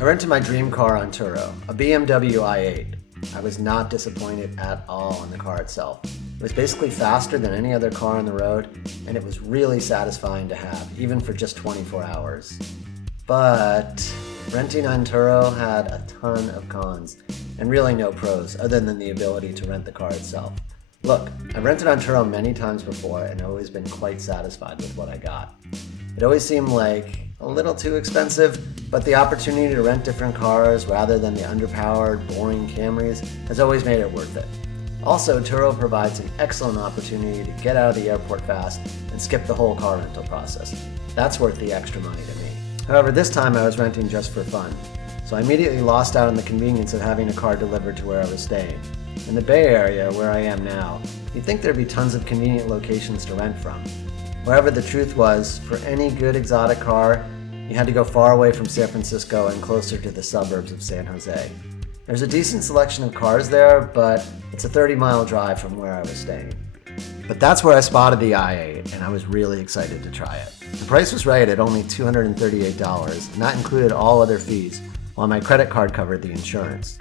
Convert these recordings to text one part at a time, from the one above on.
I rented my dream car on Turo, a BMW i8. I was not disappointed at all in the car itself. It was basically faster than any other car on the road, and it was really satisfying to have, even for just 24 hours. But renting on Turo had a ton of cons, and really no pros, other than the ability to rent the car itself. Look, I've rented on Turo many times before and always been quite satisfied with what I got. It always seemed like a little too expensive, but the opportunity to rent different cars rather than the underpowered, boring Camrys has always made it worth it. Also, Turo provides an excellent opportunity to get out of the airport fast and skip the whole car rental process. That's worth the extra money to me. However, this time I was renting just for fun, so I immediately lost out on the convenience of having a car delivered to where I was staying. In the Bay Area, where I am now, you'd think there'd be tons of convenient locations to rent from. However, the truth was, for any good exotic car, you had to go far away from San Francisco and closer to the suburbs of San Jose. There's a decent selection of cars there, but it's a 30-mile drive from where I was staying. But that's where I spotted the i8, and I was really excited to try it. The price was right at only $238, and that included all other fees, while my credit card covered the insurance.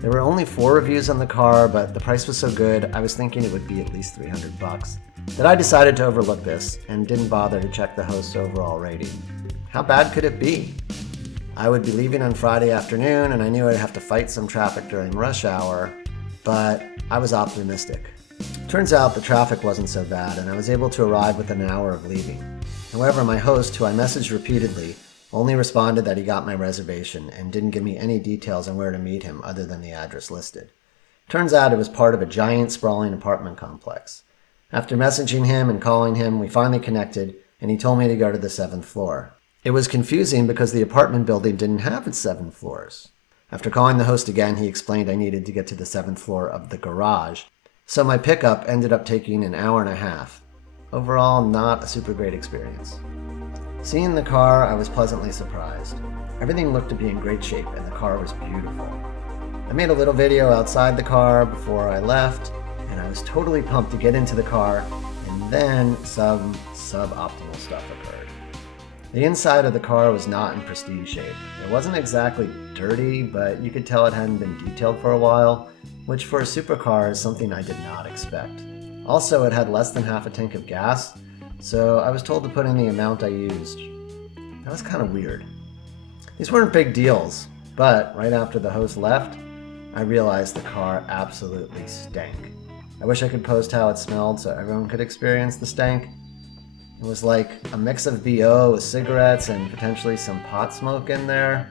There were only 4 reviews on the car, but the price was so good, I was thinking it would be at least $300, that I decided to overlook this and didn't bother to check the host's overall rating. How bad could it be? I would be leaving on Friday afternoon, and I knew I'd have to fight some traffic during rush hour, but I was optimistic. Turns out the traffic wasn't so bad, and I was able to arrive within an hour of leaving. However, my host, who I messaged repeatedly, only responded that he got my reservation and didn't give me any details on where to meet him other than the address listed. Turns out it was part of a giant sprawling apartment complex. After messaging him and calling him, we finally connected, and he told me to go to the 7th floor. It was confusing because the apartment building didn't have its 7 floors. After calling the host again, he explained I needed to get to the 7th floor of the garage, so my pickup ended up taking an hour and a half. Overall, not a super great experience. Seeing the car, I was pleasantly surprised. Everything looked to be in great shape, and the car was beautiful. I made a little video outside the car before I left, and I was totally pumped to get into the car, and then some suboptimal stuff occurred. The inside of the car was not in pristine shape. It wasn't exactly dirty, but you could tell it hadn't been detailed for a while, which for a supercar is something I did not expect. Also, it had less than half a tank of gas, so I was told to put in the amount I used. That was kind of weird. These weren't big deals, but right after the host left, I realized the car absolutely stank. I wish I could post how it smelled so everyone could experience the stank. It was like a mix of BO with cigarettes and potentially some pot smoke in there.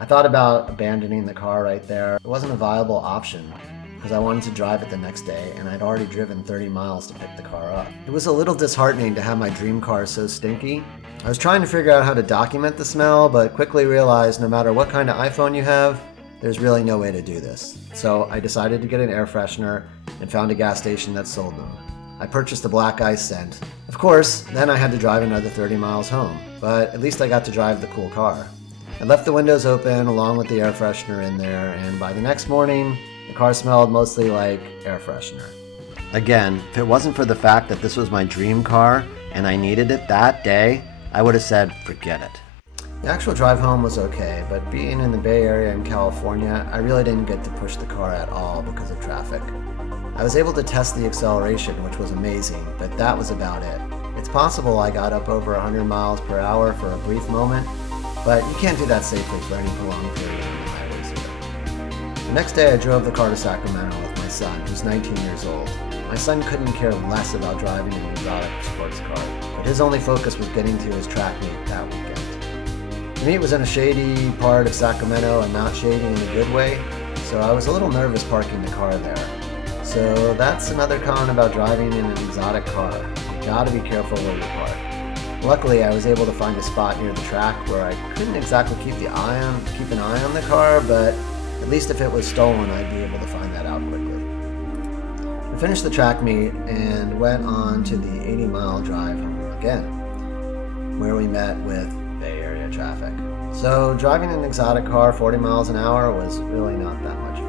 I thought about abandoning the car right there. It wasn't a viable option because I wanted to drive it the next day, and I'd already driven 30 miles to pick the car up. It was a little disheartening to have my dream car so stinky. I was trying to figure out how to document the smell, but quickly realized no matter what kind of iPhone you have, there's really no way to do this. So I decided to get an air freshener and found a gas station that sold them. I purchased a black ice scent. Of course, then I had to drive another 30 miles home, but at least I got to drive the cool car. I left the windows open along with the air freshener in there, and by the next morning, the car smelled mostly like air freshener. Again, if it wasn't for the fact that this was my dream car and I needed it that day, I would have said, forget it. The actual drive home was okay, but being in the Bay Area in California, I really didn't get to push the car at all because of traffic. I was able to test the acceleration, which was amazing, but that was about it. It's possible I got up over 100 miles per hour for a brief moment, but you can't do that safely for any prolonged period on the highways here. The next day I drove the car to Sacramento with my son, who's 19 years old. My son couldn't care less about driving an exotic sports car, but his only focus was getting to his track meet that weekend. The meet was in a shady part of Sacramento and not shady in a good way, so I was a little nervous parking the car there. So that's another con about driving in an exotic car. You gotta be careful where you park. Luckily, I was able to find a spot near the track where I couldn't exactly keep an eye on the car, but at least if it was stolen, I'd be able to find that out quickly. We finished the track meet and went on to the 80-mile drive home again, where we met with Bay Area traffic. So driving an exotic car 40 miles an hour was really not that much fun.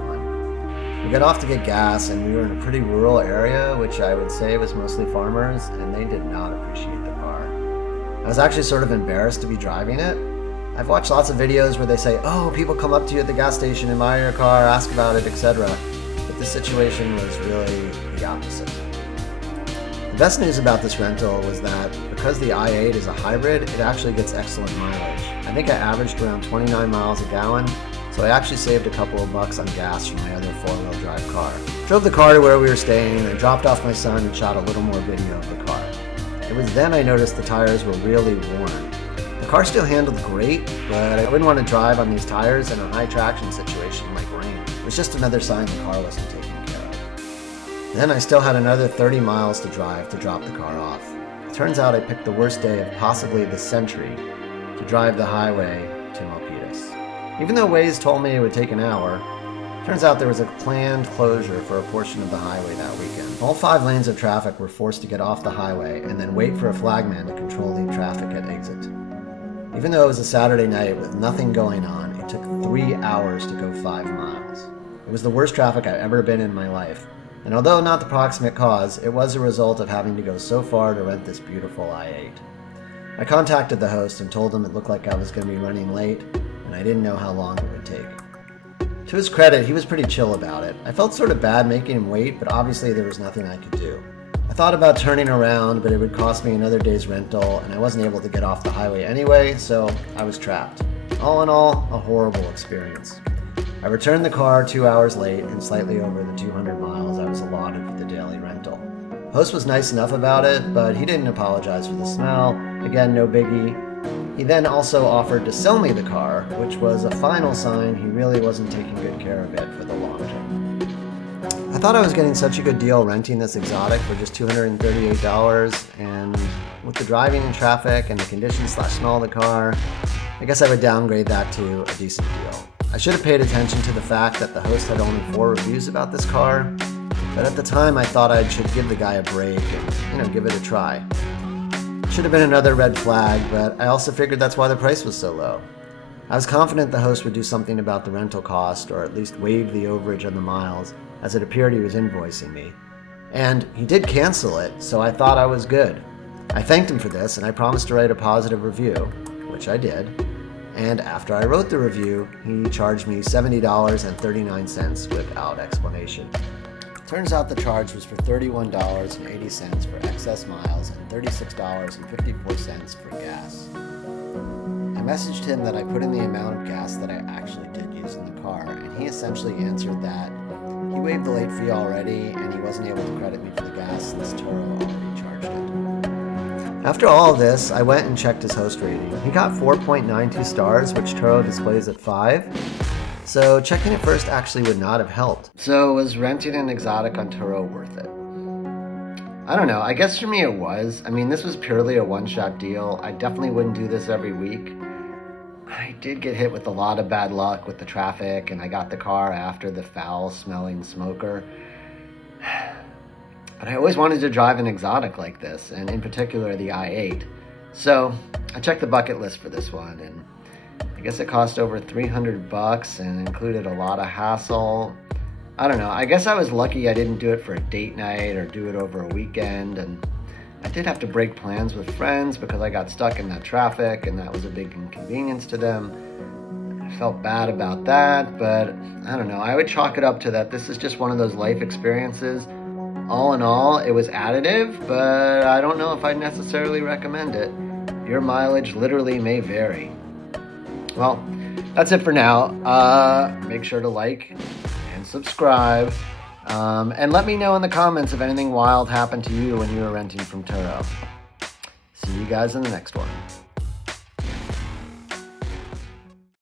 We got off to get gas, and we were in a pretty rural area, which I would say was mostly farmers, and they did not appreciate the car. I was actually sort of embarrassed to be driving it, I've watched lots of videos where they say, oh, people come up to you at the gas station, admire your car, ask about it, etc. But this situation was really the opposite. The best news about this rental was that because the i8 is a hybrid, it actually gets excellent mileage. I think I averaged around 29 miles a gallon, so I actually saved a couple of bucks on gas from my other four-wheel drive car. Drove the car to where we were staying and dropped off my son and shot a little more video of the car. It was then I noticed the tires were really worn. The car still handled great, but I wouldn't want to drive on these tires in a high traction situation like rain. It was just another sign the car wasn't taken care of. Then I still had another 30 miles to drive to drop the car off. It turns out I picked the worst day of possibly the century to drive the highway to Milpitas. Even though Waze told me it would take an hour, turns out there was a planned closure for a portion of the highway that weekend. All 5 lanes of traffic were forced to get off the highway and then wait for a flagman to control the traffic at exit. Even though it was a Saturday night with nothing going on, it took 3 hours to go 5 miles. It was the worst traffic I've ever been in my life, and although not the proximate cause, it was a result of having to go so far to rent this beautiful i8. I contacted the host and told him it looked like I was going to be running late, and I didn't know how long it would take. To his credit, he was pretty chill about it. I felt sort of bad making him wait, but obviously there was nothing I could do. I thought about turning around, but it would cost me another day's rental, and I wasn't able to get off the highway anyway, so I was trapped. All in all, a horrible experience. I returned the car 2 hours late and slightly over the 200 miles I was allotted for the daily rental. The host was nice enough about it, but he didn't apologize for the smell. Again, no biggie. He then also offered to sell me the car, which was a final sign he really wasn't taking good care of it for the long term. I thought I was getting such a good deal renting this exotic for just $238, and with the driving and traffic and the condition/smell of the car, I guess I would downgrade that to a decent deal. I should have paid attention to the fact that the host had only 4 reviews about this car, but at the time I thought I should give the guy a break and, give it a try. Should have been another red flag, but I also figured that's why the price was so low. I was confident the host would do something about the rental cost, or at least waive the overage on the miles, as it appeared he was invoicing me. And he did cancel it, so I thought I was good. I thanked him for this, and I promised to write a positive review, which I did. And after I wrote the review, he charged me $70.39 without explanation. Turns out the charge was for $31.80 for excess miles and $36.54 for gas. I messaged him that I put in the amount of gas that I actually did use in the car, and he essentially answered that he waived the late fee already and he wasn't able to credit me for the gas since Turo already charged it. After all of this, I went and checked his host rating. He got 4.92 stars, which Turo displays at 5. So checking it first actually would not have helped. So was renting an exotic on Turo worth it? I don't know. I guess for me it was. I mean, this was purely a one-shot deal. I definitely wouldn't do this every week. I did get hit with a lot of bad luck with the traffic, and I got the car after the foul-smelling smoker. But I always wanted to drive an exotic like this, and in particular the i8. So I checked the bucket list for this one, and I guess it cost over $300 and included a lot of hassle. I don't know. I guess I was lucky I didn't do it for a date night or do it over a weekend, and I did have to break plans with friends because I got stuck in that traffic, and that was a big inconvenience to them. I felt bad about that, but I don't know. I would chalk it up to that this is just one of those life experiences. All in all, it was additive, but I don't know if I'd necessarily recommend it. Your mileage literally may vary. Well, that's it for now. Make sure to like and subscribe. And let me know in the comments if anything wild happened to you when you were renting from Turo. See you guys in the next one.